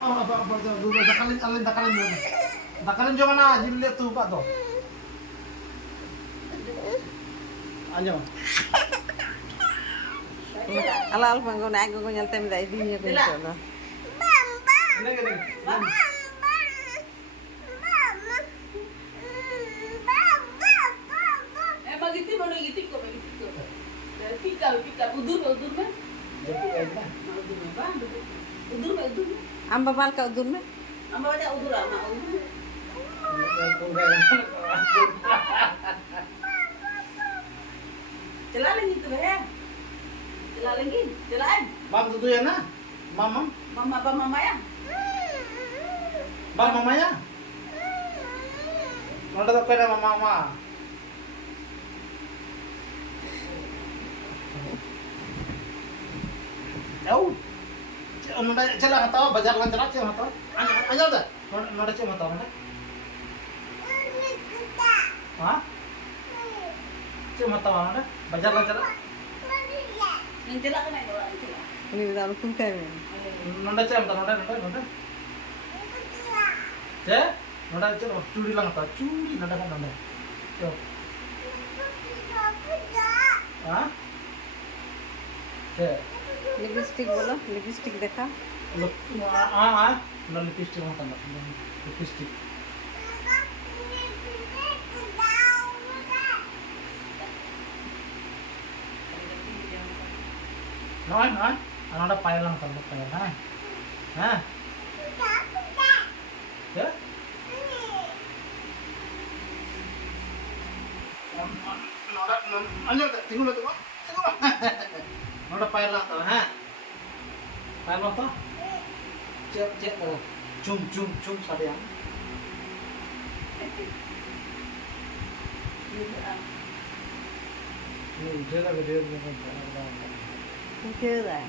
Dakalin jo mana jilid tu Pak to. Anyo. Ala al pango na ko nyal tem dai di ko to. Ini gini. Magiti mo nagiti ko. Pikal udur ba? Jadi enak. Udur ba? Udur ba? Amba bal ka udun me. Amba baca udur ama udur. Celalin itu ya. Celalin. Mam tu ya na. Mam. Mama ya. Bang mama ya. Nonton to kena mama. Jauh. Nonton celah atau bajar lan celah celah atau. Anyo dah. Nonton celah atau mana? Hah? Celah atau mana? Bajar lan celah. Yang celak kan itu celak. Ni dal kun ka me. Nonton celah atau nonton. Ya? Nonton celah curi lang atau curi nonton kan nonton. Yo. Hah? Ya. Lipstick बोलो लिपस्टिक देखा Look, no lipstick mo tanda. Lipstick. No. Ano na pile lang tanda pile ha. Ha? Ya? Ano tinggal na to? Ano na pile lang to ha? Pile lang to? Cek cum sabi yan. Ni jela video ni kan. Kun ke da